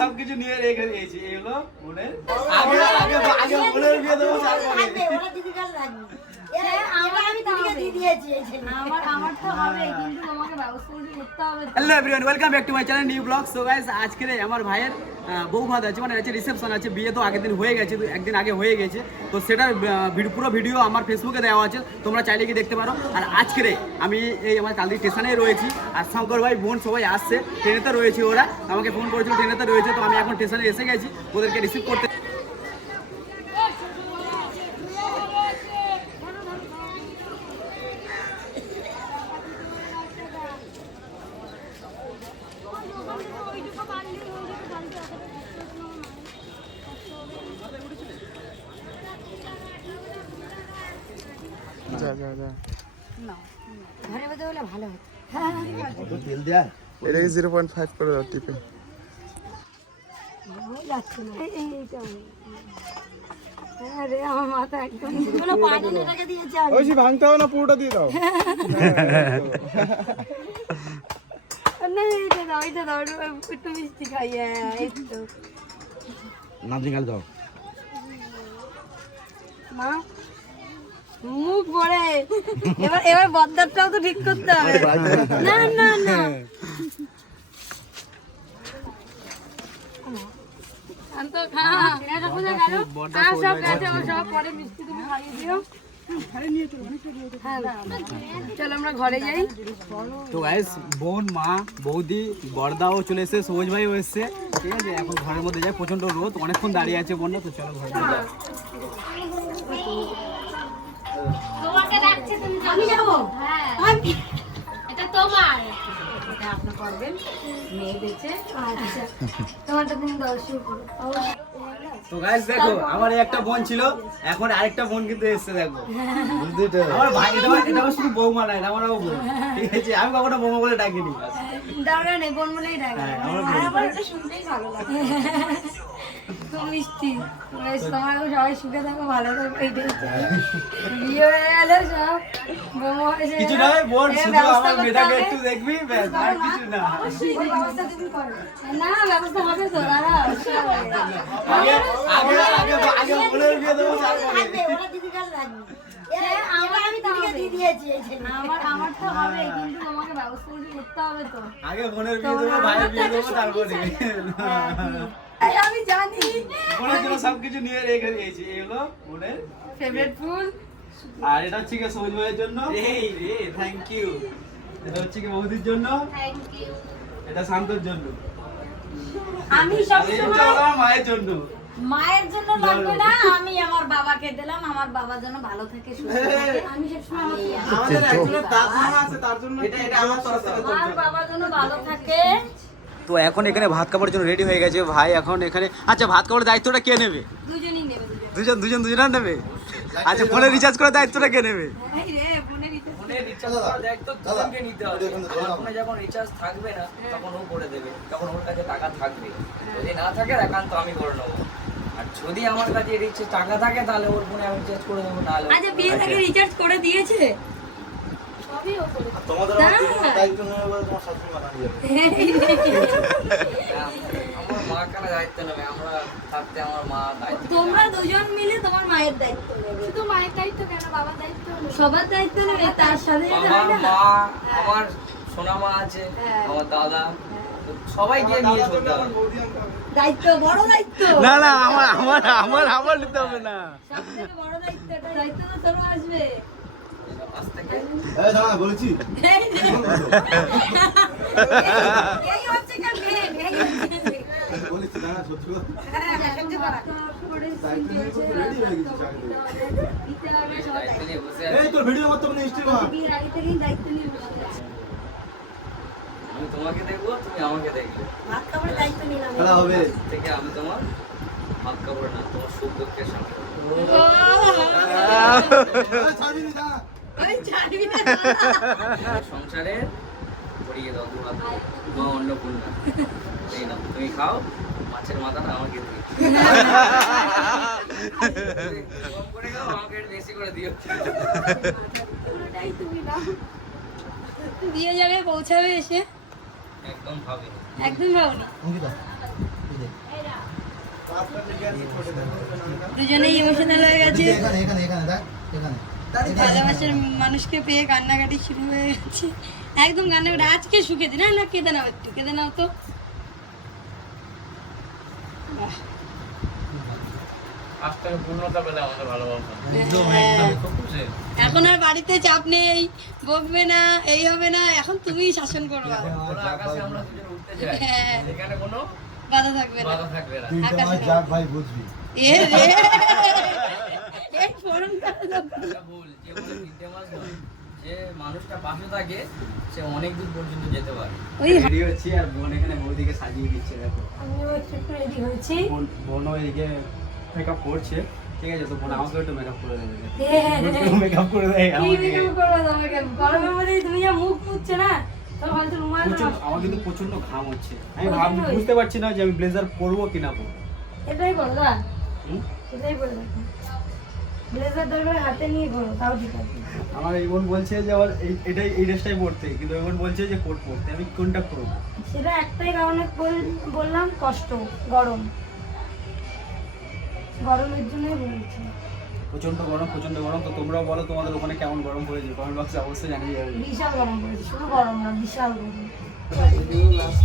সবকিছু নিয়ে রেখে দিয়েছি। এই হলো বোনের আগে আগে আগে বোনের বিয়ে দেবো তারপরে ওরা দিদির কাছে রাখবি। আমি দিদিকে দিয়ে দিয়েছি এই ছেলে। আমার তো হবে কিন্তু তোমাকে ব্যবস্থা করতে হবে। Hello everyone, welcome back to my channel new blog. So guys, আজকে আমার ভাইয়ের বউ ভাত আছে, মানে আছে রিসেপশন আছে। বিয়ে তো আগের দিন হয়ে গেছে, একদিন আগে হয়ে গেছে। তো সেটার পুরো ভিডিও আমার ফেসবুকে দেওয়া আছে, তোমরা চাইলে গিয়ে দেখতে পারো। আর আজকে আমি এই আমার কালদি স্টেশনে রয়েছি, আর শঙ্কর ভাই বোন সবাই আসছে, ট্রেনেতে রয়েছে। ওরা আমাকে ফোন করেছিল ট্রেনেতে রয়েছে, তো আমি এখন স্টেশনে এসে গেছি ওদেরকে রিসিভ করতে। যা যা যা ঘরে বসে হলে ভালো হতো। তেল দেয়া এটাকে 0.5 করে দাও টিপে। যাচ্ছে না এইটা। আরে আমার মাথা একদম কোনো পানি রেখে দিয়েছে। ওই যে ভাঙতে হবে না, পুরোটা দিয়ে দাও। না এইটা দাও একটু মিষ্টি খাই। এই তো নামতে গেল দাও মা মুখ ভরে। এবার বদ্দারটাও তো ঠিক করতে হবে। না না না চলো আমরা ঘরে যাই। তো গাইস, বোন, মা, বৌদি, বড়দাও চলে এসেছে, সবুজ ভাইও এসেছে। ঠিক আছে, এখন ঘরের মধ্যে যাই। প্রচন্ড রোদ, অনেকক্ষণ দাঁড়িয়ে আছে বোনরা। তো চলো ঘরে যাই। আমি যাবো। এটা তোমার, এটা আপনি করবেন মেয়ে বেঁচে। আচ্ছা তোমারটা তুমি দর্শক করো। তো গাইস দেখো, আমার এই একটা বোন ছিল, এখন আরেকটা বোন কিন্তু এসেছে। দেখো আমার ভাই, এটা শুধু বৌমা নাই, আমারও বোন। ঠিক আছে, আমি কখনো বৌমা বলে ডাকিনি। দাঁড়া নেই বোন বলেই ডাকে। আমার এটা শুনতেই ভালো লাগে। তুমি মিষ্টি তোমার সবাই সুখে থাকো, ভালো থাকো। এইটাই বিয়ে হয়ে গেলে সব বৌমা এসে কিছু নয় বোন, শুধু আমার মেয়েটাকে একটু দেখবি, ব্যাস, আর কিছু না। ব্যবস্থা তুমি করো। না ব্যবস্থা হবে তো, দাঁড়া। আগে আগে আগে আগে বোনের বিয়ে দেবো তারপরে ওরা দিদির কাছে রাখবি। আমি দিদিকে দিয়ে দিয়েছি এই ছেলে। আমার তো হবে কিন্তু তোমাকে ব্যবস্থা করতে হবে তো। আগে বোনের বিয়ে দেবো, ভাইয়ের বিয়ে দেবো তারপরে। আমি জানি বোনের জন্য সবকিছু নিয়ে রেখে দিয়েছি। এই হলো বোনের ফেভারিট ফুল। আর এটা হচ্ছে কি সবুজ ভাইয়ের জন্য। এই রে, থ্যাংক ইউ। এটা হচ্ছে কি বৌদির জন্য। Thank you. এটা শান্তর জন্য। আমি আর এটা হলো সবসময় আমার মায়ের জন্য। মায়ের জন্য লাগবে না, আমি আমার বাবাকে দিলাম। আমার বাবা যেন ভালো থাকে, সুস্থ থাকে। আমি সবসময় আমাদের একজনের দাদা আছে, তার জন্য এটা আমার তরফ থেকে তোর আমার জন্য। বাবা যেন ভালো থাকে। তো এখন এখানে ভাত খাবার জন্য রেডি হয়ে গেছে ভাই। এখন এখানে আচ্ছা, ভাত খাবারের দায়িত্বটা কে নেবে? দুজনই নেবে। দুজনা নেবে। আচ্ছা, ফোনে রিচার্জ করার দায়িত্বটা কে নেবে? এই রে বোনের ইচ্ছে। ফোনে রিচার্জ করার দায়িত্ব দুজনকে নিতে হবে। আমার ফোনে যখন রিচার্জ থাকবে না, তখন ও করে দেবে, যখন ওর কাছে টাকা থাকবে। যদি না থাকে, একান্ত আমি করে নেবো। আর যদি আমার কাছে টাকা থাকে, তাহলে ওর ফোনে আমি রিচার্জ করে দেবো। নাহলে আচ্ছা বিয়ে থেকে রিচার্জ করে দিয়েছে? সবই ও করে। তোমাদের দায়িত্ব নেবে বলে তোমার শাশুড়ি মাথা নিয়ে যাবে। আমার মা কেন দায়িত্ব নেবে? আমরা থাকতে আমার মা দায়িত্ব নেবে। তোমরা দুজন মিলে তোমার মায়ের দায়িত্ব নেবে। শুধু মায়ের দায়িত্ব কেন, বাবার দায়িত্ব নেই? সবার দায়িত্ব নেবে, তার সাথে সাথে আমার হয় না? মা, আমার সোনা মা আছে, আমার দাদা, সবাই গিয়ে নিয়ে চলতে হবে। দায়িত্ব, বড় দায়িত্ব। না না, আমার নিতে হবে না। সবথেকে বড় দায়িত্ব, দায়িত্ব তো তোর আসবে। আজ থেকে এই দাঁড়া, বলেছি এই হচ্ছে কাল মেয়ে, এই হচ্ছে মেয়ে। বলেছি দাঁড়া, সত্যি কথা। হ্যাঁ, সহ্য করা। দিতে হবে সবার দায়িত্ব নিয়ে বসে এই আছি। তোর ভিডিও করতে হবে না, স্ট্রিম দায়িত্ব। বিয়ের আগে থেকেই দায়িত্ব নিয়ে বসে আছে। আমি তোমাকে দেখবো, তুমি আমাকে দেখবে। ভাত খাবারের দায়িত্ব নিলাম। খেলা হবে। আজ থেকে আমি তোমার হাত কাপড় না, তোমার সুখ দুঃখের সাথে। ছাড়বি না, দাঁড়া। ওই ছাড়বি না। সংসারে পড়িয়ে দাও দু হাত, মা অন্নপূর্ণা। এই না, তুমি খাও, মাছের মাথাটা আমাকে দিও। কম করে খাও, আমাকে একটু বেশি করে দিও। পুরোটাই তুমি নাও। দিয়ে যাবে, পৌঁছাবে এসে। একদম ভাবে একদম ভাবনি। দুজনেই ইমোশনাল হয়ে গেছে, ভালোবাসার মানুষকে পেয়ে কান্নাকাটি শুরু হয়ে গেছে, একদম কান্নাকাটি। আজকে সুখে দিন, না কেঁদে নাও, একটু কেঁদে নাও তো। এখন আর বাড়িতে চাপ নেই, বকবে না, এই হবে না, এখন তুমিই শাসন করবা। আকাশে আমরা দুজন উঠতে যাই, হ্যাঁ, এখানে কোনো বাধা থাকবে না। বাধা থাকবে না। এ রে, এই ফোরন করে দাও। এটা ভুল, যে বলে 3টে মাস নয়, যে মানুষটা পাশে থাকে সে অনেক দূর পর্যন্ত যেতে পারে। ওই রেডি হচ্ছি আর বোন এখানে বৌদিকে সাজিয়ে দিচ্ছে। দেখো আমিও একটু রেডি হয়েছি। বোনও এদিকে মেকআপ করছে, ঠিক আছে? তো বোন আমাকে একটু মেকআপ করে দেবে, হ্যাঁ, মেকআপ করে দেয় কি আমাকে। মেকআপ করবো তোমাকে? গরমের মধ্যে তুমি যা মুখ মুছছে না, তোর হয়তো রুমাল আমার কিন্তু প্রচন্ড ঘাম হচ্ছে, আমি প্রচণ্ড বুঝতে পারছি না যে আমি ব্লেজার পরবো কি না পরবো। এটাই করো না, হুম? এটাই করে দেখো। ব্লেজার দরকার হাতে নিয়ে করো, তাও ঠিক আছে। আমার এই বোন বলছে যে আবার এই ড্রেসটাই পরতে, কিন্তু এই বোন বলছে যে কোট পরতে, আমি কোনটা করবো? সেটা একটাই কারণে বললাম, কষ্ট, গরম, গরমের জন্যই বলছি। প্রচন্ড গরম। তো তোমরাও বলো তোমাদের ওখানে কেমন গরম পড়েছে, কমেন্ট বক্সে অবশ্যই জানিয়ে যাবে। বিশাল গরম পড়েছে, শুধু গরম না, বিশাল গরম।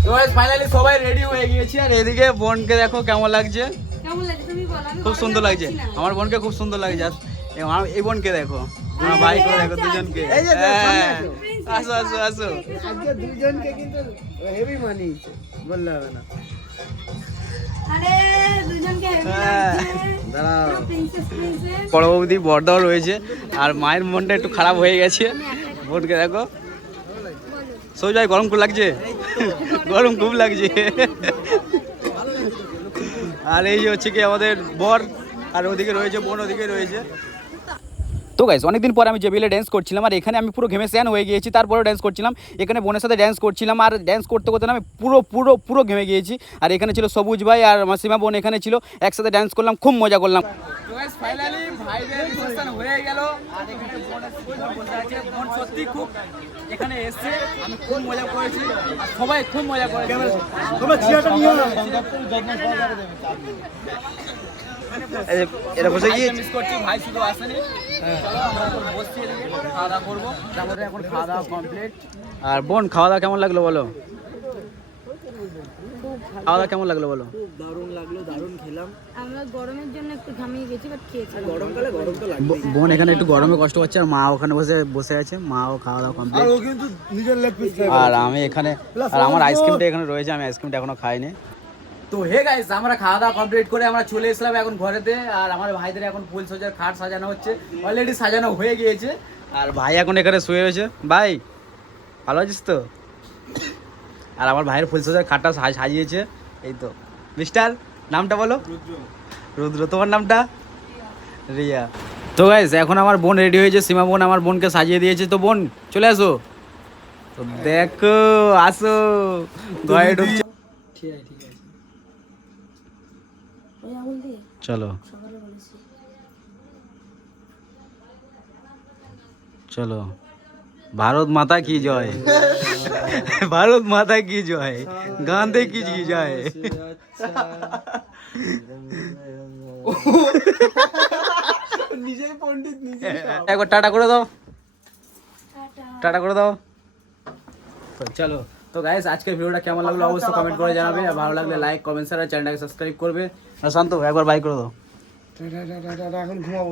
তো ফাইনালি সবাই রেডি হয়ে গিয়েছি, আর এদিকে বোনকে দেখো কেমন লাগছে। কেমন লাগছে তুমি বলো? আমি খুব সুন্দর লাগছে, আমার বোনকে খুব সুন্দর লাগছে। আর এই বোনকে দেখো, আমার ভাইকে দেখো, দুজনকে। হ্যাঁ, আসো আসো আসো। আজকে দুজনকে কিন্তু হেভি মানিয়েছে, বললে হবে না। আরে দুজনকে হেভি হ্যাঁ, লাগছে, দাঁড়াও। Princess princess. বড় বৌদি বড়দাও রয়েছে, আর মায়ের মনটা একটু খারাপ হয়ে গেছে। বোনকে দেখো। সৌজ ভাই গরম খুব লাগছে, গরম খুব লাগছে। আর এই যে হচ্ছে কি আমাদের বর, আর ওদিকে রয়েছে বোন, ওদিকে রয়েছে। তো গাইস, অনেকদিন পরে আমি জেবিএলে ড্যান্স করছিলাম, আর এখানে আমি পুরো ঘেমে স্যান হয়ে গিয়েছি। তারপরেও ড্যান্স করছিলাম, এখানে বোনের সাথে ড্যান্স করছিলাম, আর ড্যান্স করতে করতে না আমি পুরো ঘেমে গিয়েছি। আর এখানে ছিল সবুজ ভাই আর মাসিমা বোন এখানে ছিল, একসাথে ড্যান্স করলাম, খুব মজা করলাম। তো গাইস ফাইনালি ভাইদের রিসেপশন হয়ে গেল, আর এখানে বোন বসে আছে। বোন সত্যি খুব এখানে এসেছে, আমি খুব মজা করেছি, আর সবাই খুব মজা করেছে। তোমরা চিয়াটা নিও না, এরা বসে গিয়ে মিস করছি, ভাই শুধু আসেনি। চলো আমরা এখন বসছি, এদিকে খাওয়া দাওয়া করবো। আমাদের এখন খাওয়া দাওয়া কমপ্লিট। আর বোন, খাওয়া দাওয়া কেমন লাগলো বলো? খাওয়া দাওয়া কেমন লাগলো বলো? দারুণ লাগলো, দারুণ খেলাম। আমরা গরমের জন্য একটু ঘামিয়ে গেছি, বাট খেয়েছি। গরমকালে গরম তো লাগবে। বোন এখানে একটু গরমে কষ্ট হচ্ছে, আর মা ওখানে বসে আছে, মাও খাওয়া দাওয়া কমপ্লিট। ও কিন্তু নিজের লেগ পিস আর আমি এখানে, আর আমার আইসক্রিমটা এখানে রয়েছে, আমি আইসক্রিমটা এখনো খাইনি। তো হে গাইস, আমরা খাওয়া দাওয়া কমপ্লিট করে আমরা চলে এসলাম এখন ঘরেতে। আর আমার ভাইদের এখন ফুল সজ্জার খাট সাজানো হচ্ছে, অলরেডি সাজানো হয়ে গিয়েছে। আর ভাই এখন এখানে শুয়ে রয়েছে। ভাই ভালো আছিস তো? আর আমার ভাইয়ের ফুল সজ্জার খাটটা সাজিয়েছে এই তো মিস্টার, নামটা বলো? রুদ্র। তোমার নামটা? রিয়া। তো গাইস, এখন আমার বোন রেডি হয়েছে, সীমা বোন আমার বোনকে সাজিয়ে দিয়েছে। তো বোন চলে আসো। তো দেখো, আসো ঘরে ঢুকছে। ঠিক আছে ওই আঙুল দিয়ে চলো সকালে বলেছি। চলো। ভারত মাতা কি জয়, ভারত মাতা কি জয়, গান্ধী কি জয়। নিজেই পণ্ডিত, নিজে একবার টাটা করে দাও, টাটা করে দাও। তো চলো। তো গাইস, আজকের ভিডিওটা কেমন লাগলো অবশ্যই কমেন্ট করে জানাবে, আর ভালো লাগলে লাইক কমেন্ট শেয়ার আর চ্যানেলটাকে সাবস্ক্রাইব করবে। শান্ত একবার বাই করে দাও। এখন ঘুমাবো।